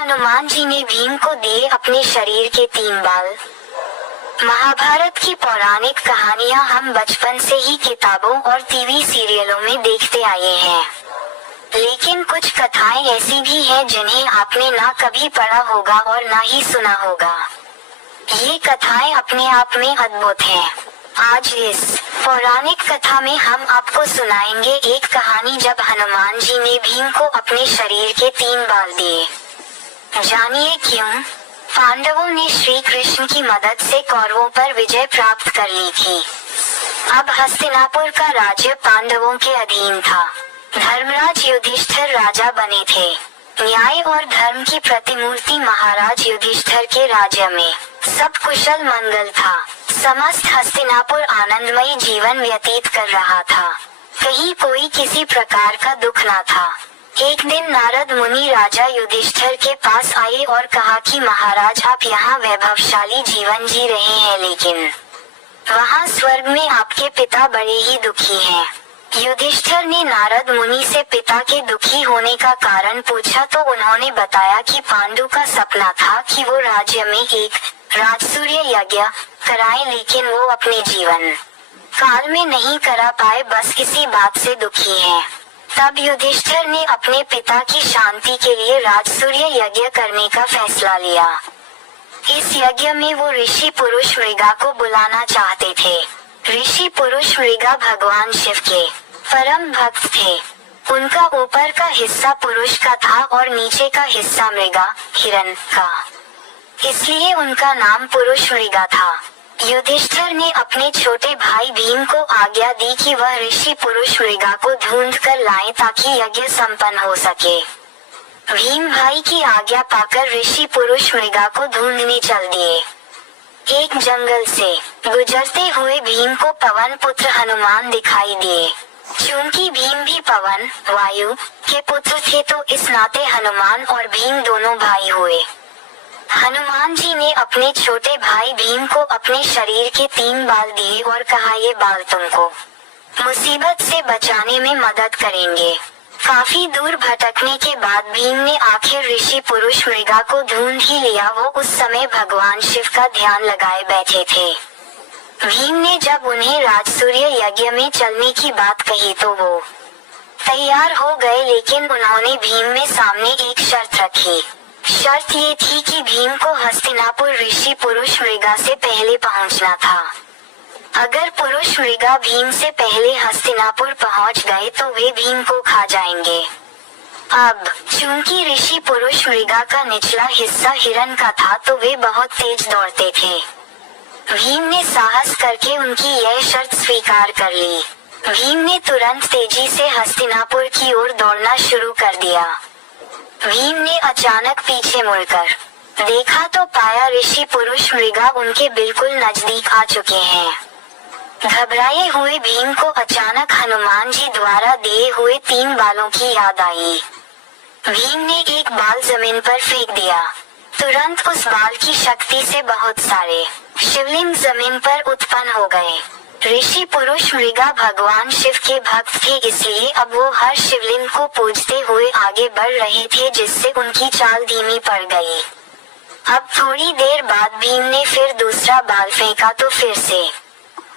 हनुमान जी ने भीम को दिए अपने शरीर के 3 बाल। महाभारत की पौराणिक कहानियां हम बचपन से ही किताबों और टीवी सीरियलों में देखते आए हैं, लेकिन कुछ कथाएं ऐसी भी हैं जिन्हें आपने ना कभी पढ़ा होगा और ना ही सुना होगा। ये कथाएं अपने आप में अद्भुत हैं। आज इस पौराणिक कथा में हम आपको सुनाएंगे एक कहानी जब हनुमान जी ने भीम को अपने शरीर के 3 बाल दिए। जानिए क्यों। पांडवों ने श्री कृष्ण की मदद से कौरवों पर विजय प्राप्त कर ली थी। अब हस्तिनापुर का राज्य पांडवों के अधीन था। धर्मराज युधिष्ठिर राजा बने थे। न्याय और धर्म की प्रतिमूर्ति महाराज युधिष्ठिर के राज्य में सब कुशल मंगल था। समस्त हस्तिनापुर आनंदमयी जीवन व्यतीत कर रहा था। कहीं कोई किसी प्रकार का दुख न था। एक दिन नारद मुनि राजा युधिष्ठिर के पास आए और कहा कि महाराज, आप यहाँ वैभवशाली जीवन जी रहे हैं, लेकिन वहाँ स्वर्ग में आपके पिता बड़े ही दुखी हैं। युधिष्ठिर ने नारद मुनि से पिता के दुखी होने का कारण पूछा तो उन्होंने बताया कि पांडु का सपना था कि वो राज्य में एक राजसूय यज्ञ कराए, लेकिन वो अपने जीवन काल में नहीं करा पाए, बस इसी बात से दुखी हैं। तब युधिष्ठिर ने अपने पिता की शांति के लिए राजसूय यज्ञ करने का फैसला लिया। इस यज्ञ में वो ऋषि पुरुष मृगा को बुलाना चाहते थे। ऋषि पुरुष मृगा भगवान शिव के परम भक्त थे। उनका ऊपर का हिस्सा पुरुष का था और नीचे का हिस्सा मृगा हिरण का, इसलिए उनका नाम पुरुष मृगा था। युधिष्ठिर ने अपने छोटे भाई भीम को आज्ञा दी कि वह ऋषि पुरुष मृगा को ढूंढ कर लाए ताकि यज्ञ संपन्न हो सके। भीम भाई की आज्ञा पाकर ऋषि पुरुष मृगा को ढूंढने चल दिए। एक जंगल से गुजरते हुए भीम को पवन पुत्र हनुमान दिखाई दिए। चूंकि भीम भी पवन वायु के पुत्र थे तो इस नाते हनुमान और भीम दोनों भाई हुए। हनुमान जी ने अपने छोटे भाई भीम को अपने शरीर के 3 बाल दिए और कहा, ये बाल तुमको मुसीबत से बचाने में मदद करेंगे। काफी दूर भटकने के बाद भीम ने आखिर ऋषि पुरुष मृगा को ढूंढ ही लिया। वो उस समय भगवान शिव का ध्यान लगाए बैठे थे। भीम ने जब उन्हें राजसूय यज्ञ में चलने की बात कही तो वो तैयार हो गए, लेकिन उन्होंने भीम में सामने एक शर्त रखी। शर्त ये थी कि भीम को हस्तिनापुर ऋषि पुरुष मृगा से पहले पहुंचना था। अगर पुरुष मृगा भीम से पहले हस्तिनापुर पहुंच गए तो वे भीम को खा जाएंगे। अब चूंकि ऋषि पुरुष मृगा का निचला हिस्सा हिरण का था तो वे बहुत तेज दौड़ते थे। भीम ने साहस करके उनकी यह शर्त स्वीकार कर ली। भीम ने तुरंत तेजी से हस्तिनापुर की ओर दौड़ना शुरू कर दिया। भीम ने अचानक पीछे मुड़कर देखा तो पाया ऋषि पुरुष मृगा उनके बिल्कुल नजदीक आ चुके हैं। घबराए हुए भीम को अचानक हनुमान जी द्वारा दिए हुए 3 बालों की याद आई। भीम ने एक बाल जमीन पर फेंक दिया। तुरंत उस बाल की शक्ति से बहुत सारे शिवलिंग जमीन पर उत्पन्न हो गए। ऋषि पुरुष मृगा भगवान शिव के भक्त थे, इसलिए अब वो हर शिवलिंग को पूजते हुए आगे बढ़ रहे थे, जिससे उनकी चाल धीमी पड़ गई। अब थोड़ी देर बाद भीम ने फिर दूसरा बाल फेंका तो फिर से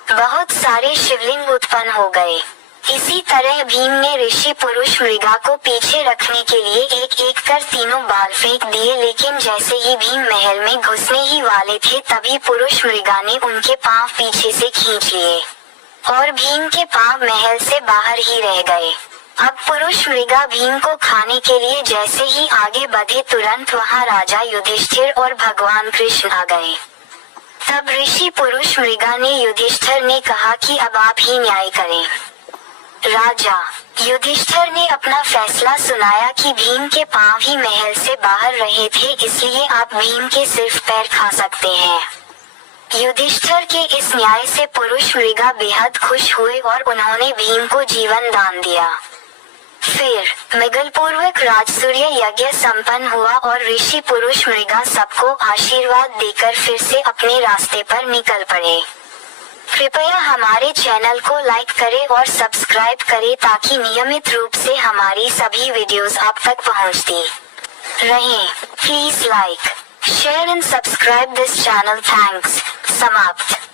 बहुत सारे शिवलिंग उत्पन्न हो गए। इसी तरह भीम ने ऋषि पुरुष मृगा को पीछे रखने के लिए एक एक कर 3 बाल फेंक दिए, लेकिन जैसे ही भीम महल में घुसने ही वाले थे तभी पुरुष मृगा ने उनके पांव पीछे से खींच लिए और भीम के पांव महल से बाहर ही रह गए। अब पुरुष मृगा भीम को खाने के लिए जैसे ही आगे बढ़े तुरंत वहां राजा युधिष्ठिर और भगवान कृष्ण आ गए। तब ऋषि पुरुष मृगा ने युधिष्ठिर ने कहा कि अब आप ही न्याय करें। राजा युधिष्ठिर ने अपना फैसला सुनाया कि भीम के पांव ही महल से बाहर रहे थे, इसलिए आप भीम के सिर्फ पैर खा सकते हैं। युधिष्ठिर के इस न्याय से पुरुष मृगा बेहद खुश हुए और उन्होंने भीम को जीवन दान दिया। फिर मिगल पूर्वक राजसूय यज्ञ संपन्न हुआ और ऋषि पुरुष मृगा सबको आशीर्वाद देकर फिर से अपने रास्ते पर निकल पड़े। कृपया हमारे चैनल को लाइक करें और सब्सक्राइब करें ताकि नियमित रूप से हमारी सभी वीडियोस आप तक पहुंचती रहें। Please like, share and subscribe this channel. Thanks. समाप्त।